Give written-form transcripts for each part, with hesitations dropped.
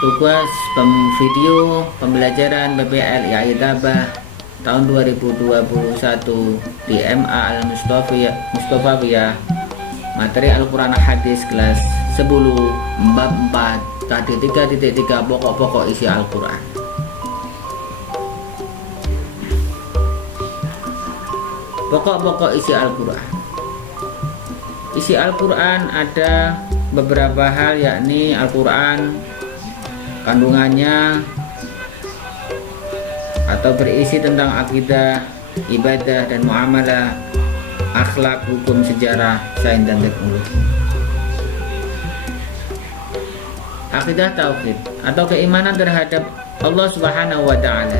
tugas video pembelajaran BPL I'idabah tahun 2021 di MA Al-Mustafawiyah, materi Al-Quran Hadis kelas 10 bab 4 tadi 3.3 pokok-pokok isi Al-Quran. Pokok-pokok isi Al-Quran. Isi Al-Quran ada beberapa hal, yakni Al-Quran kandungannya atau berisi tentang akidah, ibadah dan muamalah, akhlak, hukum, sejarah, sains dan teknologi. Akidah tauhid atau keimanan terhadap Allah Subhanahu wa taala.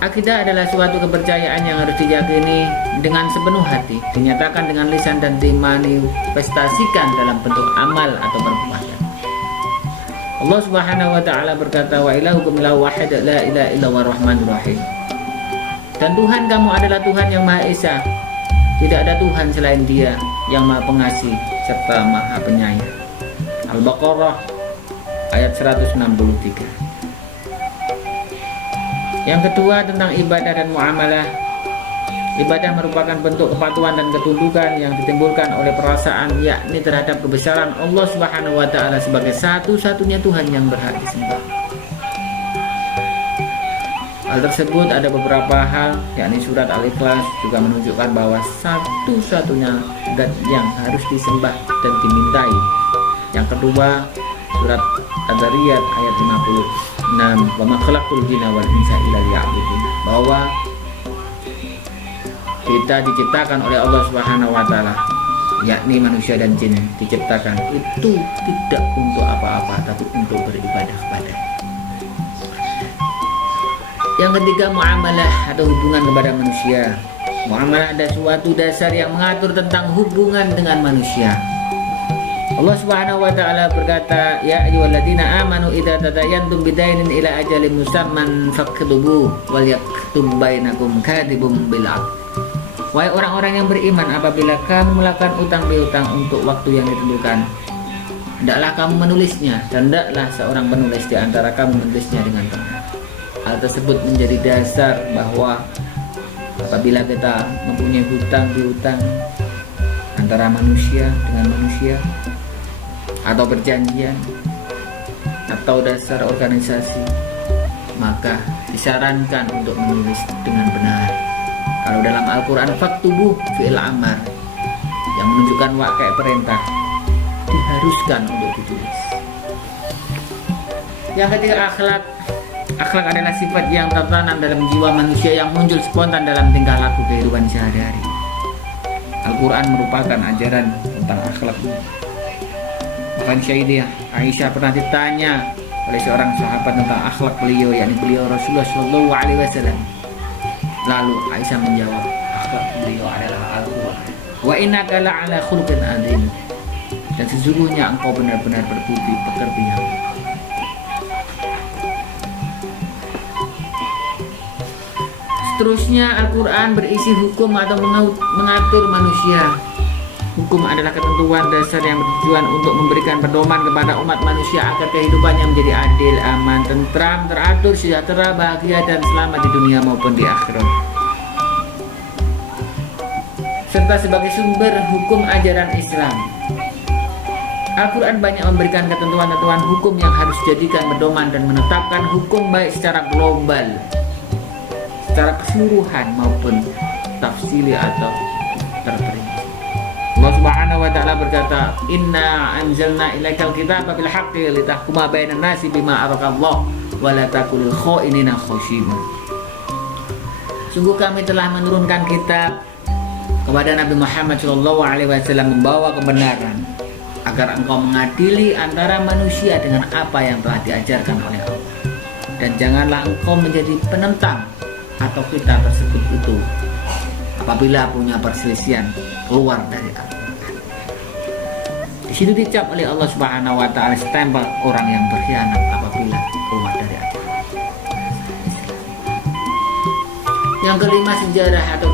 Akidah adalah suatu kepercayaan yang harus diyakini dengan sepenuh hati, dinyatakan dengan lisan dan dimanifestasikan dalam bentuk amal atau perbuatan. Allah Subhanahu wa taala berkata, wa ilahukum ilahu wahid la ilaha illa huwa rahmanur rahim. Dan Tuhan kamu adalah Tuhan yang Maha Esa. Tidak ada Tuhan selain Dia yang Maha Pengasih serta Maha Penyayang. Al-Baqarah ayat 163. Yang kedua tentang ibadah dan muamalah. Ibadah merupakan bentuk kepatuhan dan ketundukan yang ditimbulkan oleh perasaan, yakni terhadap kebesaran Allah Subhanahu wa taala sebagai satu-satunya Tuhan yang berhak disembah. Hal tersebut ada beberapa hal, yakni surat Al-Ikhlas juga menunjukkan bahwa satu-satunya zat yang harus disembah dan dimintai. Yang kedua, surat Ad-Dariyat ayat 56, wa ma khalaqtul jinna wal insa illa liya'budun, bahwa kita diciptakan oleh Allah Subhanahu wa taala, yakni manusia dan jin diciptakan itu tidak untuk apa-apa tapi untuk beribadah kepada. Yang ketiga, muamalah atau hubungan kepada manusia. Muamalah ada suatu dasar yang mengatur tentang hubungan dengan manusia. Allah Subhanahu wa taala berkata, ya ayyuhalladzina amanu idza tadayantum bidainin ila ajalin musamman faktubuhu wal yaktub bainakum katibum bil 'adl. Wahai orang-orang yang beriman, apabila kamu melakukan utang piutang untuk waktu yang ditentukan, hendaklah kamu menulisnya, dan hendaklah seorang penulis di antara kamu menulisnya dengan benar. Hal tersebut menjadi dasar bahwa apabila kita mempunyai hutang piutang antara manusia dengan manusia, atau perjanjian, atau dasar organisasi, maka disarankan untuk menulis dengan benar. Kalau dalam Al-Quran faktubuh fi'il amar yang menunjukkan wakai perintah, diharuskan untuk ditulis. Yang ketiga, akhlak. Akhlak adalah sifat yang tertanam dalam jiwa manusia yang muncul spontan dalam tingkah laku kehidupan sehari-hari. Al-Quran merupakan ajaran tentang akhlak. Bahkan Syaidah Aisyah pernah ditanya oleh seorang sahabat tentang akhlak beliau, yakni beliau Rasulullah SAW. Lalu Aisyah menjawab, akhlak beliau adalah Al-Quran. Wa innaka la'ala khuluqin adzim. Dan sesungguhnya engkau benar-benar berbudi pekerti yang baik. Seterusnya, Al-Quran berisi hukum atau mengatur manusia. Hukum adalah ketentuan dasar yang bertujuan untuk memberikan pedoman kepada umat manusia agar kehidupannya menjadi adil, aman, tentram, teratur, sejahtera, bahagia, dan selamat di dunia maupun di akhirat. Serta sebagai sumber hukum ajaran Islam. Al-Quran banyak memberikan ketentuan-ketentuan hukum yang harus dijadikan pedoman dan menetapkan hukum baik secara global, secara keseluruhan, maupun tafsili atau terperinci. Allah Subhanahu wa taala berkata, inna anzalna ilaikal kitaba bil haqqi litahkuma bainan nasi bima araqallah wa la takunil kha'inina khashimin. Sungguh kami telah menurunkan kitab kepada Nabi Muhammad SAW membawa kebenaran agar engkau mengadili antara manusia dengan apa yang telah diajarkan oleh Allah. Dan janganlah engkau menjadi penentang atau kitab tersebut itu apabila punya perselisihan keluar dari Al-Quran. Di situ dicap oleh Allah Subhanahu wa taala stempel orang yang berkhianat apabila keluar dari Al-Quran. Yang kelima, sejarah atau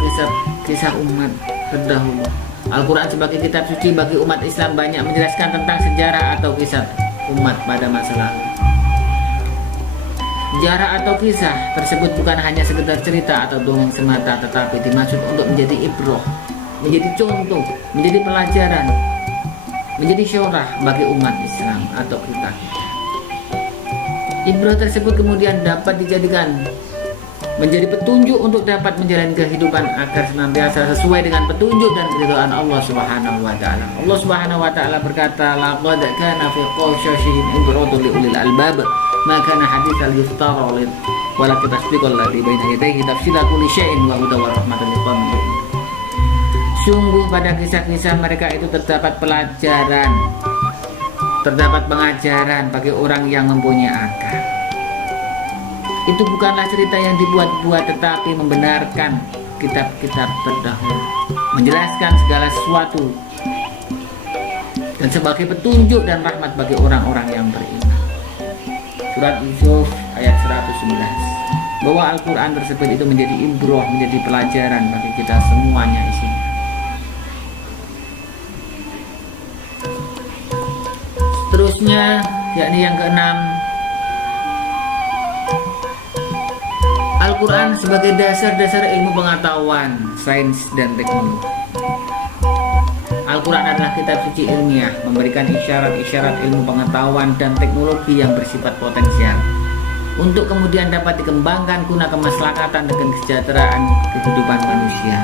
kisah umat terdahulu. Al-Quran sebagai kitab suci bagi umat Islam banyak menjelaskan tentang sejarah atau kisah umat pada masa lalu. Sejarah atau kisah tersebut bukan hanya sekedar cerita atau dongeng semata, tetapi dimaksud untuk menjadi ibrah, menjadi contoh, menjadi pelajaran, menjadi syurah bagi umat Islam atau kita. Ibrah tersebut kemudian dapat dijadikan menjadi petunjuk untuk dapat menjalani kehidupan agar senantiasa sesuai dengan petunjuk dan keridhaan Allah Subhanahu wa taala. Allah Subhanahu wa taala berkata, "Laqad kana fi qawshihim ibratun li ulil albab, ma kana haditsan yuftara walakin tasdiqal ladzi baina yadayhi tafsila kulli syai'in wa hudan wa rahmatan liqaumin yu'minun." Sungguh pada kisah-kisah mereka itu terdapat pelajaran, terdapat pengajaran bagi orang yang mempunyai akal. Itu bukanlah cerita yang dibuat-buat, tetapi membenarkan kitab-kitab terdahulu, menjelaskan segala sesuatu dan sebagai petunjuk dan rahmat bagi orang-orang yang beriman. Surat Yusuf ayat 111. Bahwa Al-Quran tersebut itu menjadi ibrah, menjadi pelajaran bagi kita semuanya isinya. Seterusnya, yakni yang keenam, Al-Quran sebagai dasar-dasar ilmu pengetahuan, sains dan teknologi. Al-Quran adalah kitab suci ilmiah, memberikan isyarat-isyarat ilmu pengetahuan dan teknologi yang bersifat potensial untuk kemudian dapat dikembangkan guna kemaslahatan dan kesejahteraan kehidupan manusia.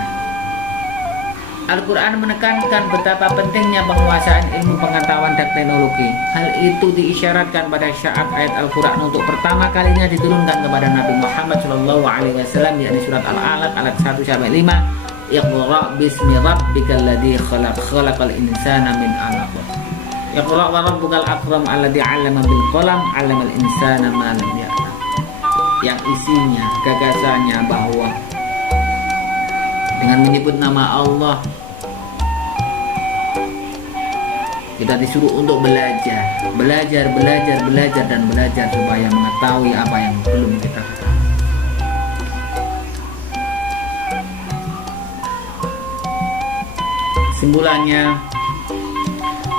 Al-Quran menekankan betapa pentingnya penguasaan ilmu pengetahuan dan teknologi. Hal itu diisyaratkan pada syarat ayat Al-Quran untuk pertama kalinya diturunkan kepada Nabi Muhammad SAW, yakni surat Al-Alaq ayat 1-5. Iqra bismi rabbikal ladzi khalaq, khalaqal insana min 'alaq. Iqra wa rabbukal akram alladzi 'allama bil qalam, 'allamal insana ma lam ya'lam. Yang isinya, gagasannya bahwa dengan menyebut nama Allah kita disuruh untuk belajar supaya mengetahui apa yang belum kita ketahui. Kesimpulannya,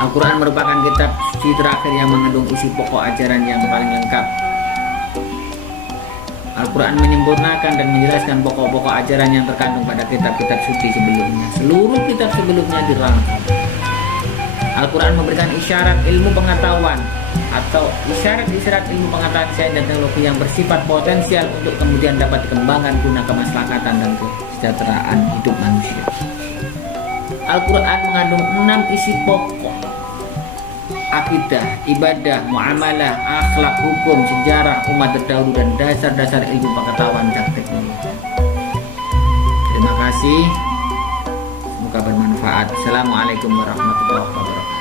Al-Quran merupakan kitab suci terakhir yang mengandung isi pokok ajaran yang paling lengkap. Al-Quran menyempurnakan dan menjelaskan pokok-pokok ajaran yang terkandung pada kitab-kitab suci sebelumnya. Seluruh kitab sebelumnya dirangkum. Al-Quran memberikan isyarat ilmu pengetahuan atau isyarat-isyarat ilmu pengetahuan sains dan teknologi yang bersifat potensial untuk kemudian dapat dikembangkan guna kemaslahatan dan kesejahteraan hidup manusia. Al-Quran mengandung 6 isi pokok: akidah, ibadah, muamalah, akhlak, hukum, sejarah umat terdahulu, dan dasar-dasar ilmu pengetahuan dan teknologi. Terima kasih, semoga bermanfaat. Assalamualaikum warahmatullahi wabarakatuh.